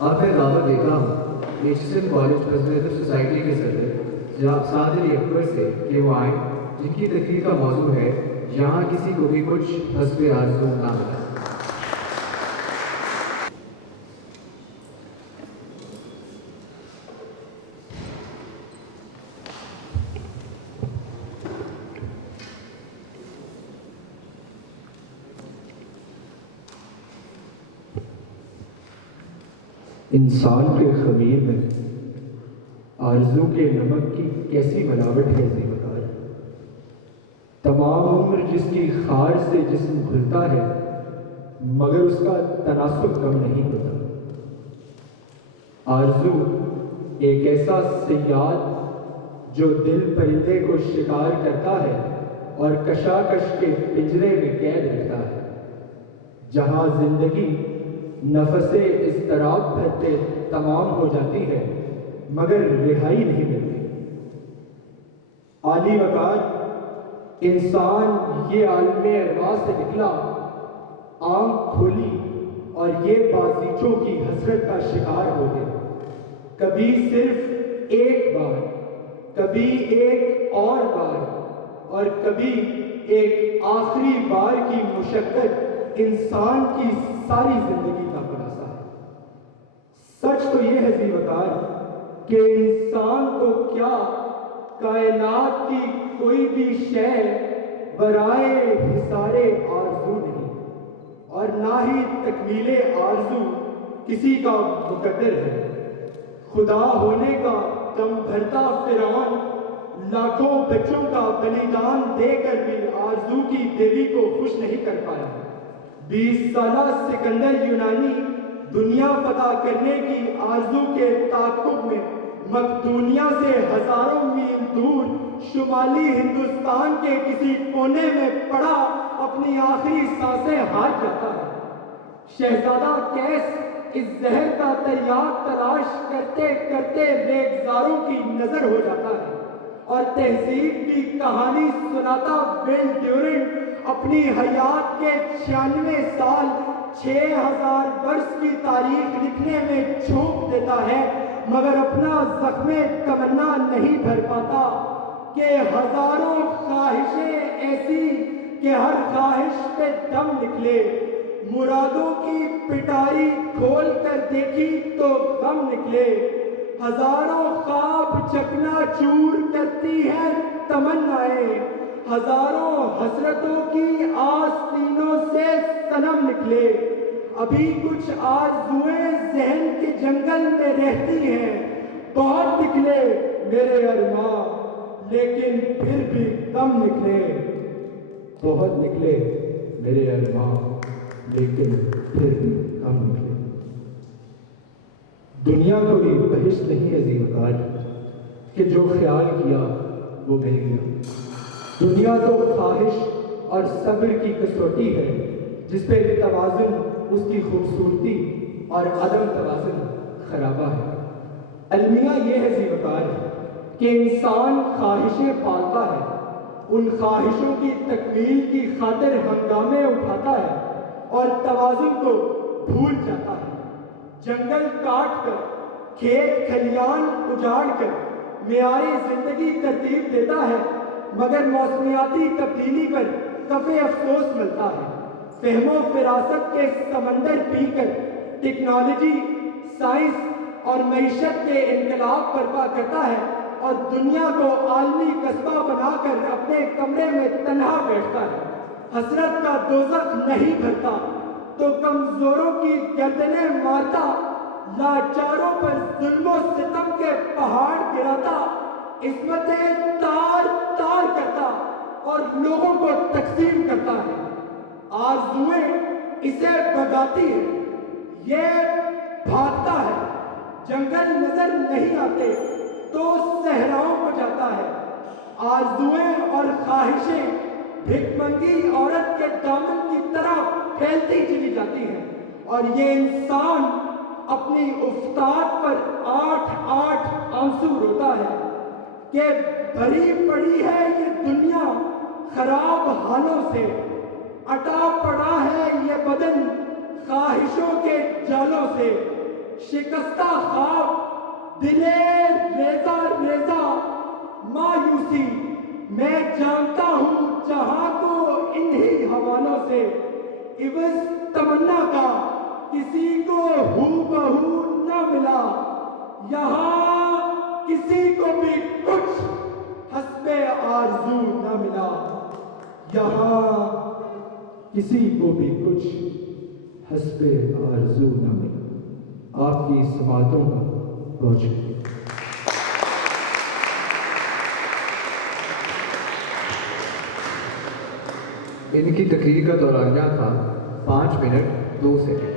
آپ نے دعوت دیکھا ہوں ایچ کالج پرزنیٹر سوسائٹی کے صدر جناب صادر اکبر سے کہ وہ آئیں، جن کی تقریر کا موضوع ہے یہاں کسی کو بھی کچھ حسب آرزو نہ ملا۔ انسان کے خمیر میں آرزو کے نمک کی کیسی ملاوٹ ہے زیبکار، تمام عمر جس کی خار سے جسم کھلتا ہے مگر اس کا تناسب کم نہیں ہوتا۔ آرزو ایک ایسا صیاد جو دل پرندے کو شکار کرتا ہے اور کشاکش کے پنجرے میں قید رکھتا ہے، جہاں زندگی نفس اضطراب بھرتے تمام ہو جاتی ہے مگر رہائی نہیں ملتی۔ عالی وقار انسان یہ عالم ارواح سے نکلا، آنکھ کھولی اور یہ بازیچوں کی حسرت کا شکار ہو گیا۔ کبھی صرف ایک بار، کبھی ایک اور بار، اور کبھی ایک آخری بار کی مشقت انسان کی ساری زندگی کا خلاصہ ہے۔ سچ تو یہ ہے زیبکار کہ انسان تو کیا، کائنات کی کوئی بھی شے ورائے حصار آرزو نہیں، اور نہ ہی تکمیل آرزو کسی کا مقدر ہے۔ خدا ہونے کا دم بھرتا فرعون لاکھوں بچوں کا بلیدان دے کر بھی آرزو کی دیوی کو خوش نہیں کر پایا۔ 20 سالہ سکندر یونانی دنیا فتح کرنے کی آرزو کے تعاقب میں مقدونیہ سے ہزاروں میل دور شمالی ہندوستان کے کسی کونے میں پڑا اپنی آخری سانسیں ہار جاتا ہے۔ شہزادہ کیس اس زہر کا تریاق تلاش کرتے کرتے ریگزاروں کی نظر ہو جاتا ہے، اور تہذیب کی کہانی سناتا ول ڈیورنٹ اپنی حیات کے 96 سال 6000 برس کی تاریخ لکھنے میں جھونک دیتا ہے مگر اپنا زخم تمنا نہیں بھر پاتا کہ ہزاروں خواہشیں ایسی کہ ہر خواہش پہ دم نکلے، مرادوں کی پٹاری کھول کر دیکھی تو غم نکلے، ہزاروں خواب چکنا چور کرتی ہے تمنائیں، ہزاروں حسرتوں کی آستینوں سے صنم نکلے، ابھی کچھ آرزوئیں ذہن کے جنگل میں رہتی ہیں، بہت نکلے میرے ارماں لیکن پھر بھی کم نکلے، بہت نکلے میرے ارماں لیکن پھر بھی کم نکلے۔ دنیا کوئی بہشت نہیں ہے زیبکار کہ جو خیال کیا وہ مل گیا۔ دنیا تو خواہش اور صبر کی کسوٹی ہے جس پہ توازن اس کی خوبصورتی اور عدم توازن خرابہ ہے۔ المیہ یہ ہے زیبکار کہ انسان خواہشیں پالتا ہے، ان خواہشوں کی تکمیل کی خاطر ہنگامے اٹھاتا ہے اور توازن کو بھول جاتا ہے۔ جنگل کاٹ کر، کھیت کھلیان اجاڑ کر معیاری زندگی ترتیب دیتا ہے مگر موسمیاتی تبدیلی پر کفِ افسوس ملتا ہے۔ فہم و فراست کے سمندر پی کر ٹیکنالوجی، سائنس اور معیشت کے انقلاب برپا کرتا ہے اور دنیا کو عالمی قصبہ بنا کر اپنے کمرے میں تنہا بیٹھتا ہے۔ حسرت کا دوزخ نہیں بھرتا تو کمزوروں کی گردنیں مارتا، لاچاروں پر ظلم و ستم کے پہاڑ گراتا، عصمتیں تار تار کرتا اور لوگوں کو تقسیم کرتا ہے۔ آرزوئیں اسے بھگاتی ہے، یہ بھاگتا ہے، جنگل نظر نہیں آتے تو صحراؤں کو جاتا ہے۔ آرزوئیں اور خواہشیں بھک منگی عورت کے دامن کی طرح پھیلتی چلی جاتی ہیں اور یہ انسان اپنی افتاد پر 8 آنسو روتا ہے کہ بھری پڑی ہے یہ دنیا خراب حالوں سے، اٹا پڑا ہے یہ بدن خواہشوں کے جالوں سے، شکستہ خواب، دلیر ریزہ ریزہ مایوسی، میں جانتا ہوں جہاں کو انہی حوالوں سے عوض تمنا کا کسی کو ہو بہو نہ ملا، یہاں کسی کو بھی کچھ حسب آرزو نہ ملا، یہاں کسی کو بھی کچھ حسب آرزو نہ ملا۔ آپ کی سماعتوں کا بہت شکریہ۔ ان کی تقریر کا دورانیہ تھا 5 منٹ 2 سیکنڈ۔